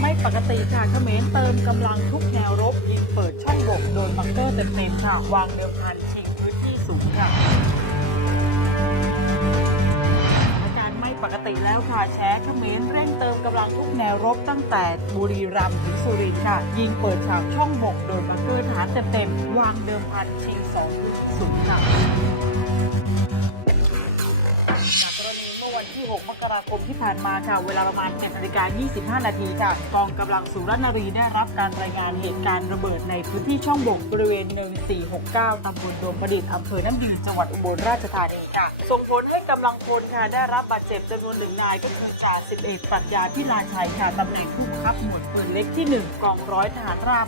ไม่ปกติค่ะเขมรเติมกำลังทุกแนวรบยิงเปิดช่องบกโดนบังเกอร์เต็มๆค่ะ วางเดิมพันชิงพื้นที่สูงค่ะการไม่ปกติแล้วค่ะแชร์เขมรเร่งเติมกำลังทุกแนวรบตั้งแต่บุรีรัมย์ถึงสุรินทร์ค่ะ ยิงเปิดฉากช่องบกโดนบังเกอร์ฐานเต็มๆวางเดิมพันชิงสองพื้นที่สูงค่ะ 16 มกราคมที่ผ่านมาค่ะ เวลาประมาณ7นาฬิกา25 นาทีค่ะ กองกำลังสุรนารีได้รับการรายงานเหตุการณ์ระเบิดในพื้นที่ช่องบกบริเวณ 1469 ตำบลดมประดิษฐ์อำเภอน้ำยืนจังหวัดอุบลราชธานีค่ะ ส่งผลให้กำลังพลค่ะได้รับบาดเจ็บจำนวนหนึ่งนายก็คือจ่าสิบเอกปรัชญาที่ลาชัยค่ะตำแหน่งผู้บังคับหมวดปืนเล็กที่ 1 กองร้อยทหารราบ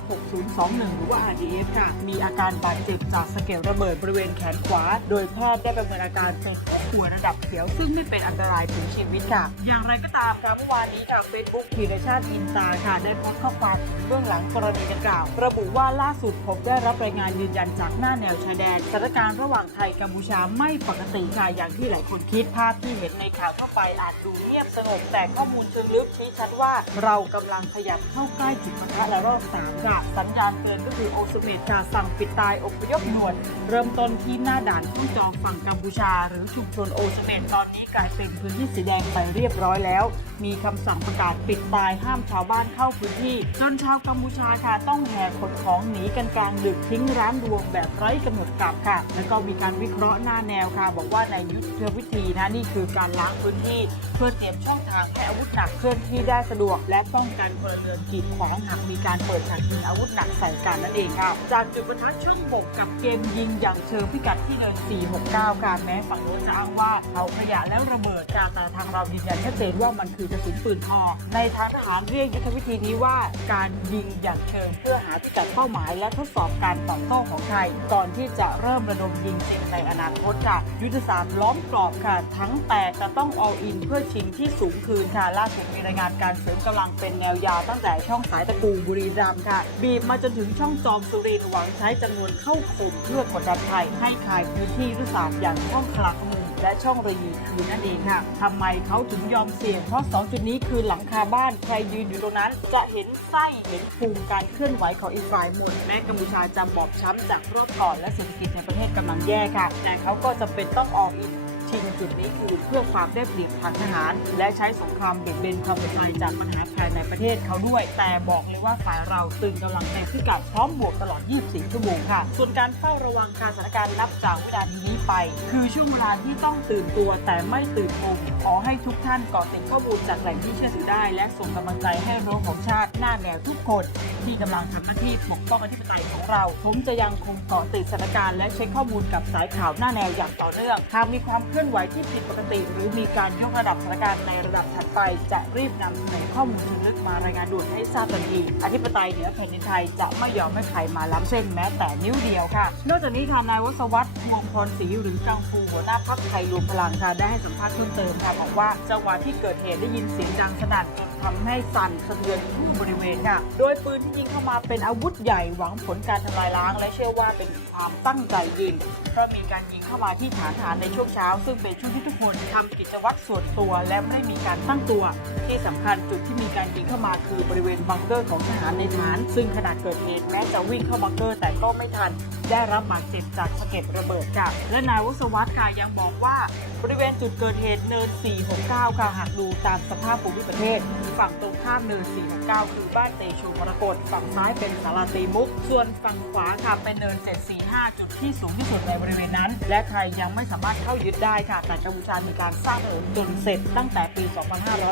6021 หรือว่า RDF ค่ะ มีอาการบาดเจ็บจากสเกลระเบิดบริเวณแขนขวา โดยแพทย์ได้ประเมินอาการเป็นหัวระดับเขียวซึ่งไม่เป็นอันตรายถึงชีวิตค่ะ อย่างไรก็ตามค่ะเมื่อวานนี้ค่ะเฟซบุ๊กพีรชาติอินตาค่ะ ได้โพสต์ข้อความเบื้องหลังกรณีดังกล่าว ระบุว่าล่าสุดผมได้รับรายงานยืนยันจากหน้าแนวชายแดนสถานการณ์ระหว่างไทยกัมพูชาไม่ปกติค่ะอย่างที่หลายคนคิดภาพที่เห็นในข่าวทั่วไปอาจดูเงียบสงบแต่ข้อมูลเชิงลึกชี้ชัดว่าเรากำลังขยับเข้าใกล้จุดปะทะและรอบสามค่ะสัญญาณเตือนก็คือโอสเมดค่ะสั่งปิดตายอพยพหน่วยเริ่มต้นที่หน้าด่านทุ่งจองฝั่งกัมพูชา หรือชุมชนโอสเมดตอนนี้กลายเป็นพื้นที่สีแดงไปเรียบร้อยแล้ว มีคำสั่งประกาศปิดตายห้ามชาวบ้านเข้าพื้นที่ จนชาวกัมพูชาค่ะต้องแห่ขนของหนีกันกลางดึกทิ้งร้านรวงแบบไร้กำหนดกลับค่ะ แล้วก็มีการวิเคราะห์หน้าแนวค่ะ บอกว่าในยุทธวิธีนะนี่คือการล้างพื้นที่เพื่อเตรียมช่องทางให้อาวุธหนักเคลื่อนที่ได้สะดวก และป้องกันพลเรือนกีดขวางหากมีการเปิดฉากยิงอาวุธหนักใส่กันนั่นเองค่ะ จากจุดประทัดช่องบกกับเกมยิงอย่างเชิงพิกัดที่เนิน469 ค่ะแม้ฝั่งโน้นจะอ้างว่าเผาขยะแล้วระเบิดค่ะแต่ทางเรายืนยันชัดเจนว่ามันคือกระสุนปืนทองในทางทหารเรียกยุทธวิธีนี้ว่าการยิงอย่างเชิงเพื่อหาพิกัดเป้าหมาย และทดสอบการตอบโต้ของไทย ก่อนที่จะเริ่มระดมยิงจริงในอนาคตค่ะ ยุทธศาสตร์ล้อมกรอบค่ะ ทั้งแต่จะต้อง all in เพื่อชิงที่สูงคืนค่ะล่าสุดมีรายงานการเสริมกำลังเป็นแนวยาวตั้งแต่ช่องสายตะกูบุรีรัมย์ค่ะ บีบมาจนถึงช่องจอมสุรินทร์หวังใช้จำนวนเข้าข่มเพื่อกดดันไทยให้คายพื้นที่ยุทธศาสตร์อย่างช่องคลักมุมและช่องระยีคืนนั่นเองค่ะทำไมเขาถึงยอมเสี่ยง เพราะ 2 จุดนี้คือหลังคาบ้านใครยืนอยู่ตรงนั้น จะเห็นไส้เห็นภูมิการเคลื่อนไหวของอิสราเอลหมดแม้กัมพูชาจะบอบช้ำจากโรคก่อนและเศรษฐกิจในประเทศกำลังแย่ค่ะ แต่เขาก็จะเป็นต้องออกอิน ชิงจุดนี้คือเพื่อความได้เปรียบทางทหาร และใช้สงครามเบี่ยงเบนความสนใจจากปัญหาภายในประเทศเขาด้วย แต่บอกเลยว่าฝ่ายเราตึงกำลังในพิกัดพร้อมบวกตลอด 24 ชั่วโมงค่ะ ส่วนการเฝ้าระวังการสถานการณ์นับจากวินาทีนี้ไป คือช่วงเวลาที่ต้องตื่นตัวแต่ไม่ตื่นตระหนกขอให้ทุกท่านเกาะติดข้อมูลจากแหล่งที่เชื่อถือได้ และส่งกำลังใจให้รั้วของชาติหน้าแนวทุกคนที่กำลังทำหน้าที่ปกป้องอธิปไตยของเรา ผมจะยังคงเกาะติดสถานการณ์และเช็คข้อมูลกับสายข่าวหน้าแนวอย่างต่อเนื่องหากมีความเคลื่อนื่อนไหวที่ผิดปกติ หรือมีการยกระดับสถานการณ์ในระดับถัดไป จะรีบนำเสนอข้อมูลเชิงลึกมารายงานด่วนให้ทราบทันทีอธิปไตยเหนือแผ่นดินไทยจะไม่ยอมให้ใครมาล้ำเส้นแม้แต่นิ้วเดียวค่ะ นอกจากนี้ทางนายวศวัตรพวงพรศรีหรือกังฟูหัวหน้าพักไทยรวมพลังค่ะได้ให้สัมภาษณ์เพิ่มเติมค่ะบอกว่าจังหวะที่เกิดเหตุได้ยินเสียงดังสนั่นจนทำให้สั่นสะเทือนทั่วบริเวณค่ะ โดยปืนที่ยิงเข้ามาเป็นอาวุธใหญ่หวังผลการทำลายล้าง และเชื่อว่าเป็นความตั้งใจยิงเพราะมีการยิงเข้ามาที่ฐานทหารในช่วงเช้าซึ่งเป็นช่วงที่ทุกคนทำกิจวัตรส่วนตัวและไม่มีการตั้งตัว ที่สำคัญจุดที่มีการยิงเข้ามาคือบริเวณบังเกอร์ของทหารในฐาน ซึ่งขณะเกิดเหตุแม้จะวิ่งเข้าบังเกอร์ แต่ก็ไม่ทัน ได้รับบาดเจ็บจากสะเก็ดระเบิดค่ะและนายวุศวัตรค่ะยังบอกว่า บริเวณจุดเกิดเหตุเนิน 469 ค่ะหากดูตามสภาพภูมิประเทศ ฝั่งตรงข้ามเนิน 469 คือบ้านเตโชมรกตฝั่งซ้ายเป็นสาราตีมุก ส่วนฝั่งขวาค่ะเป็นเนิน 745 จุดที่สูงที่สุดในบริเวณนั้น และไทยยังไม่สามารถเข้ายึดได้ค่ะ แต่กัมพูชามีการสร้างถนนจนเสร็จตั้งแต่ปี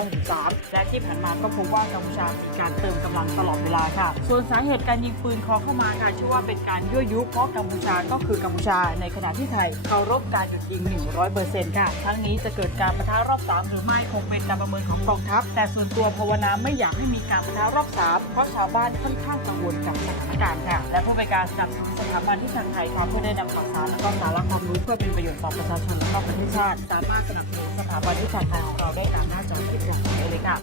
2563 และที่ผ่านมาก็พบว่ากัมพูชามีการเติมกำลังตลอดเวลาค่ะ ส่วนสาเหตุการยิงปืนคอเข้ามาค่ะเชื่อว่าเป็นการยั่วยุเพราะกัมพูชาก็คือกัมพูชา ในขณะที่ไทยเคารพการหยุดยิง 100%ค่ะ ทั้งนี้จะเกิดการปะทะรอบ 3 หรือไม่คงเป็นการประเมินของกองทัพ แต่ส่วนตัวภาวนาไม่อยากให้มีการปะทะรอบ 3 เพราะชาวบ้านค่อนข้างกังวลกับสถานการณ์ค่ะ และผู้เป็นการสนับสนุนสถาบันที่ทางไทยค่ะเพื่อได้นำข่าวสารและก็สาระความรู้เพื่อเป็นประโยชน์ต่อประชาชนและก็ประชาติสามารถสนับสนุนสถาบันวิชาการของเราได้ตามหน้าจอที่โปร่งใสได้เลยค่ะ